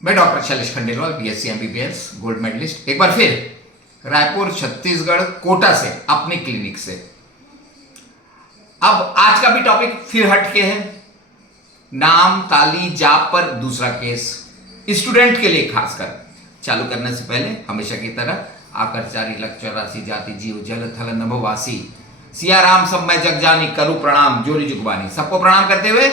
मैं doctor Shailesh Khandelwal, BSc MBBS gold medalist, एक बार फिर रायपुर छत्तीसगढ़ कोटा से अपने क्लिनिक से। अब आज का भी टॉपिक फिर हटके है, नाम ताली जाप पर दूसरा केस, स्टूडेंट के लिए खासकर। चालू करने से पहले हमेशा की तरह आकर्चारी लक 84 जाति जीव जल थल नभवासी सिया राम सब मैं जग जानी करूं प्रणाम जोरी जुगबानी। सबको प्रणाम करते हुए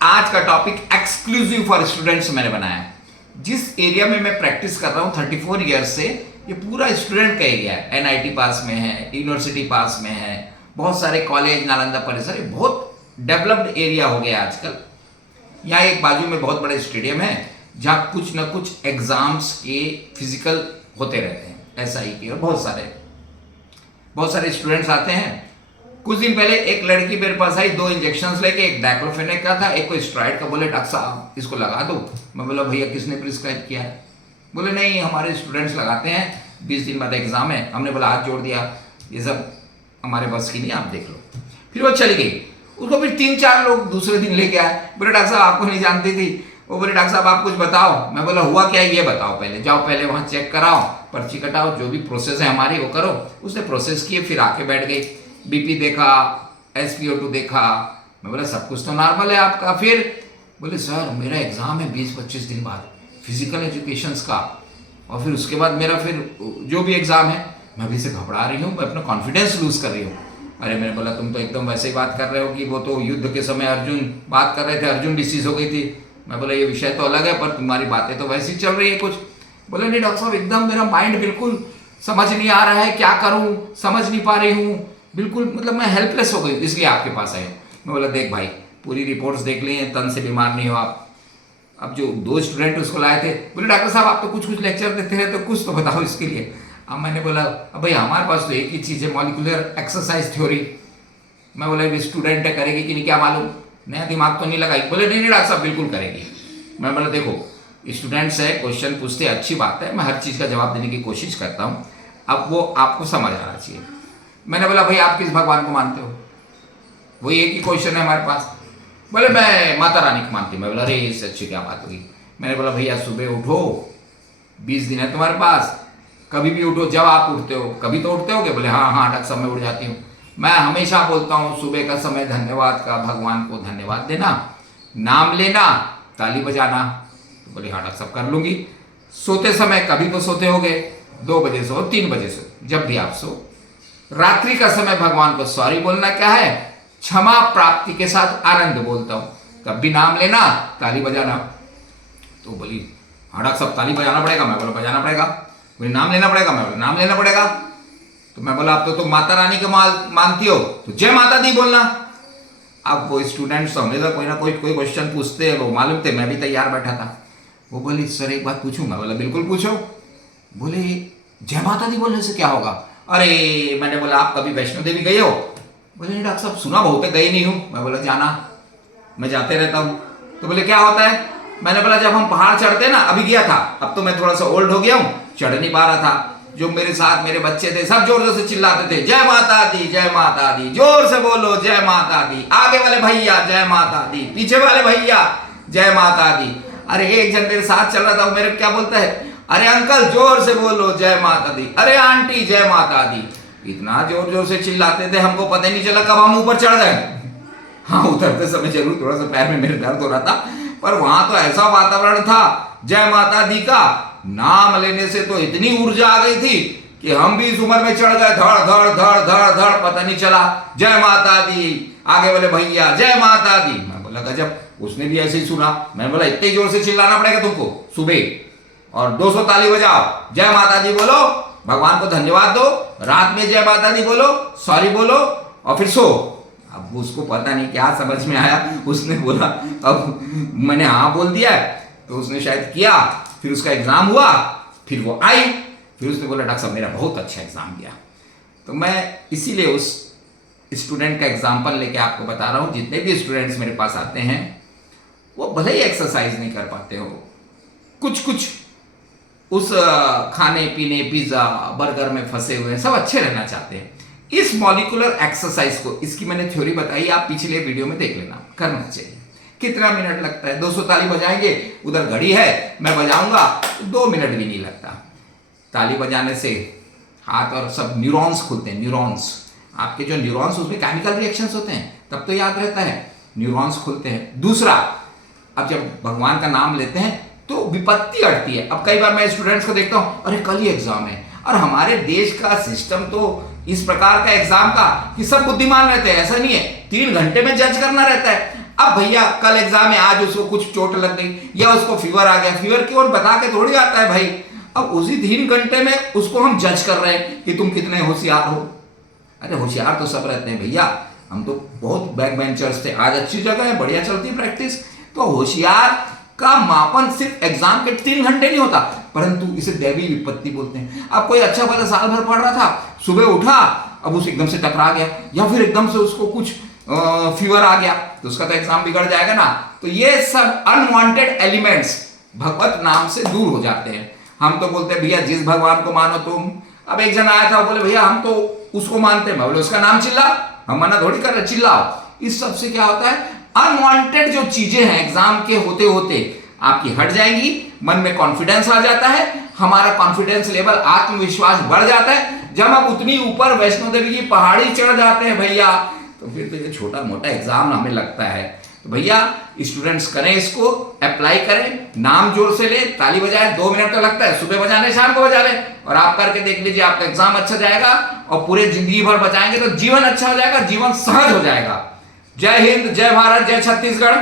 आज का टॉपिक एक्सक्लूसिव फॉर स्टूडेंट्स मैंने बनाया है। जिस एरिया में मैं प्रैक्टिस कर रहा हूं 34 ईयर से, ये पूरा स्टूडेंट का एरिया है। एनआईटी पास में है, यूनिवर्सिटी पास में है, बहुत सारे कॉलेज नालंदा परिसर, ये बहुत डेवलप्ड एरिया हो गया आजकल। यहाँ एक बाजू में बहुत बड़े स्टेडियम है जहाँ कुछ ना कुछ एग्जाम्स के फिजिकल होते रहते हैं, एसआई के, और बहुत सारे स्टूडेंट्स आते हैं। कुछ दिन पहले एक लड़की मेरे पास आई, 2 इंजेक्शंस लेके, एक डाइक्लोफेनेक का था, एक को स्ट्राइड का। बोले डॉक्टर साहब इसको लगा दो। मैं बोला भैया किसने प्रिस्क्राइब किया है? बोले नहीं हमारे स्टूडेंट्स लगाते हैं, 20 दिन बाद एग्जाम है। हमने बोला हाथ जोड़ दिया, ये सब हमारे बस की नहीं, आप देख लो। फिर वो चली गई। उसको फिर 3-4 लोग दूसरे दिन लेके आए, बोले डॉक्टर साहब आपको नहीं जानती थी। वो बोले डॉक्टर साहब आप कुछ बताओ। मैं बोला हुआ क्या है ये बताओ पहले, जाओ पहले वहाँ चेक कराओ, पर्ची कटाओ, जो भी प्रोसेस है हमारी वो करो। उसने प्रोसेस किए, फिर आके बैठ गई, बीपी देखा, SpO2 देखा। मैं बोला सब कुछ तो नॉर्मल है आपका। फिर बोले सर मेरा एग्जाम है 20-25 दिन बाद फिजिकल एजुकेशंस का, और फिर उसके बाद मेरा फिर जो भी एग्जाम है। मैं अभी से घबरा रही हूँ, मैं अपना कॉन्फिडेंस लूज कर रही हूँ। अरे मैंने बोला तुम तो एकदम वैसे ही बात कर रहे हो कि वो तो युद्ध के समय अर्जुन बात कर रहे थे, अर्जुन डिसीज हो गई थी। मैं बोला ये विषय तो अलग है, पर तुम्हारी बातें तो वैसी चल रही है कुछ। बोले नहीं डॉक्टर साहब एकदम मेरा माइंड बिल्कुल समझ नहीं आ रहा है, क्या करूं, समझ नहीं पा रही हूं, बिल्कुल मतलब मैं हेल्पलेस हो गई, इसलिए आपके पास आया। मैं बोला देख भाई पूरी रिपोर्ट्स देख ली हैं, तन से बीमार नहीं हो आप। अब जो 2 स्टूडेंट उसको लाए थे, बोले डॉक्टर साहब आप तो कुछ लेक्चर देते हैं, तो कुछ तो बताओ इसके लिए। अब मैंने बोला अब भाई हमारे पास तो एक ही चीज़ है, मॉलिक्यूलर एक्सरसाइज थ्योरी। मैं बोला स्टूडेंट है करेगी कि नहीं क्या मालूम, नया दिमाग तो नहीं लगाई। बोले नहीं डॉक्टर साहब बिल्कुल करेगी। मैं बोला देखो स्टूडेंट्स है, क्वेश्चन पूछते अच्छी बात है, मैं हर चीज़ का जवाब देने की कोशिश करता हूँ, अब वो आपको समझ आना चाहिए। मैंने बोला भाई आप किस भगवान को मानते हो? वही एक ही क्वेश्चन है हमारे पास। बोले मैं माता रानी को मानती हूँ। मैं बोला अरे इससे अच्छी क्या बात होगी। मैंने बोला भैया सुबह उठो, 20 दिन है तुम्हारे पास, कभी भी उठो, जब आप उठते हो। कभी तो उठते हो क्या? बोले हाँ हाँ डॉक्टर साहब मैं उठ जाती हूँ। मैं हमेशा बोलता हूँ सुबह का समय धन्यवाद का, भगवान को धन्यवाद देना, नाम लेना, ताली बजाना। तो बोले हाँ डॉक्टर साहब कर लूँगी। सोते समय कभी तो सोते होगे, 2 बजे सो, 3 बजे सो, जब भी आप सो। रात्रि का समय भगवान को सॉरी बोलना क्या है, क्षमा प्राप्ति के साथ आनंद बोलता हूँ, तब भी नाम लेना, ताली बजाना। तो बोली हाँ डॉक्टर साहब ताली बजाना पड़ेगा। मैं बोला बजाना पड़ेगा। बोली नाम लेना पड़ेगा। मैं बोला नाम लेना पड़ेगा। तो मैं बोला अब तो माता रानी को मानती हो तो जय माता दी बोलना। अब वो स्टूडेंट्स हमेशा कोई ना कोई क्वेश्चन पूछते हैं, वो मालूम थे, मैं भी तैयार बैठा था। वो बोली सर एक बात पूछूं? मैं बोला बिल्कुल पूछो। बोले जय माता दी बोलने से क्या होगा? अरे मैंने बोला आप कभी वैष्णो देवी गए हो? बोले नहीं डॉक्टर साहब सुना बहुत है, गई नहीं हूँ। मैं बोला जाना, मैं जाते रहता हूँ। तो बोले क्या होता है? मैंने बोला जब हम पहाड़ चढ़ते ना, अभी गया था, अब तो मैं थोड़ा सा ओल्ड हो गया हूँ, चढ़ नहीं पा रहा था। जो मेरे साथ मेरे बच्चे थे सब जोर जोर से चिल्लाते थे जय माता दी, जय माता दी, जोर से बोलो जय माता दी। आगे वाले भैया जय माता दी, पीछे वाले भैया जय माता दी। अरे एक जन मेरे साथ चल रहा था, वो मेरे क्या बोलता है, अरे अंकल जोर से बोलो जय माता दी, अरे आंटी जय माता दी। इतना जोर जोर से चिल्लाते थे, हमको पता ही नहीं चला कब हम ऊपर चढ़ गए। हाँ उतरते समय जरूर थोड़ा सा पैर में मेरे दर्द हो रहा था, पर वहां तो ऐसा वातावरण था जय माता दी का, नाम लेने से तो इतनी ऊर्जा आ गई थी कि हम भी इस उम्र में चढ़ गए, धड़ धड़ धड़ धड़ धड़, पता नहीं चला। जय माता दी, आगे वाले भैया जय माता दी। मैं बोला गजब, उसने भी ऐसे ही सुना। मैं बोला इतने जोर से चिल्लाना पड़ेगा तुमको सुबह, और 200 ताली बजाओ, जय माता दी बोलो, भगवान को धन्यवाद दो, रात में जय माता दी बोलो, सॉरी बोलो, और फिर सो। अब उसको पता नहीं क्या समझ में आया, उसने बोला अब मैंने हाँ बोल दिया है, तो उसने शायद किया। फिर उसका एग्जाम हुआ, फिर वो आई, फिर उसने बोला डॉक्टर साहब मेरा बहुत अच्छा एग्जाम गया। तो मैं इसीलिए उस स्टूडेंट का एग्जाम्पल लेके आपको बता रहा हूँ, जितने भी स्टूडेंट्स मेरे पास आते हैं वो भले ही एक्सरसाइज नहीं कर पाते हो, कुछ उस खाने पीने पिज्जा बर्गर में फंसे हुए सब अच्छे रहना चाहते हैं। इस मॉलिक्यूलर एक्सरसाइज को, इसकी मैंने थ्योरी बताई, आप पिछले वीडियो में देख लेना, करना चाहिए। कितना मिनट लगता है? 200 ताली बजाएंगे, उधर घड़ी है, मैं बजाऊंगा, 2 मिनट भी नहीं लगता। ताली बजाने से हाथ और सब न्यूरॉन्स खुलते हैं। न्यूरॉन्स, आपके जो न्यूरॉन्स उसमें केमिकल रिएक्शंस होते हैं, तब तो याद रहता है, न्यूरॉन्स खुलते हैं। दूसरा, अब जब भगवान का नाम लेते हैं तो विपत्ति अटती है। अब कई बार मैं स्टूडेंट्स को देखता हूं, अरे कल ही एग्जाम है, और हमारे देश का सिस्टम तो इस प्रकार का एग्जाम का कि सब बुद्धिमान रहते हैं, ऐसा नहीं है, 3 घंटे में जज करना रहता है। अब भैया कल एग्जाम है, आज उसको कुछ चोट लग गई या उसको फीवर आ गया, फीवर की ओर बता के थोड़ी आता है भाई। अब उसी 3 घंटे में उसको हम जज कर रहे हैं कि तुम कितने होशियार हो। अरे होशियार तो सब रहते हैं भैया, हम तो बहुत बैक बेंचर्स थे, आज अच्छी जगह है, बढ़िया चलती प्रैक्टिस। तो होशियार का मापन सिर्फ एग्जाम के 3 घंटे नहीं होता, परंतु इसे दैवी विपत्ति बोलते हैं। अब कोई अच्छा भला साल भर पढ़ रहा था, सुबह उठा, अब उसे एकदम से टकरा गया, या फिर एकदम से उसको कुछ फीवर आ गया, तो उसका तो एग्जाम बिगड़ जाएगा ना। तो ये सब अनवांटेड एलिमेंट्स भगवत नाम से दूर हो जाते हैं। हम तो बोलते हैं भैया जिस भगवान को मानो तुम। अब एक जन आया था, बोले भैया हम तो उसको मानते हैं, मैं बोले उसका नाम चिल्ला, हम मना थोड़ी कर रहे, चिल्लाओ। इस सब से क्या होता है, अनवांटेड जो चीजें हैं एग्जाम के होते होते आपकी हट जाएंगी, मन में कॉन्फिडेंस आ जाता है, हमारा कॉन्फिडेंस लेवल, आत्मविश्वास बढ़ जाता है। जब हम उतनी ऊपर वैष्णो देवी की पहाड़ी चढ़ जाते हैं भैया, तो फिर तो ये छोटा मोटा एग्जाम हमें लगता है। तो भैया स्टूडेंट्स करें, इसको अप्लाई करें, नाम जोर से ले, ताली बजाए, 2 मिनट तो लगता है, सुबह बजाने शाम को बजा ले, और आप करके देख लीजिए, आपका एग्जाम अच्छा जाएगा, और पूरे जिंदगी भर बचाएंगे तो जीवन अच्छा हो जाएगा, जीवन सहज हो जाएगा। जय हिंद, जय भारत, जय छत्तीसगढ़।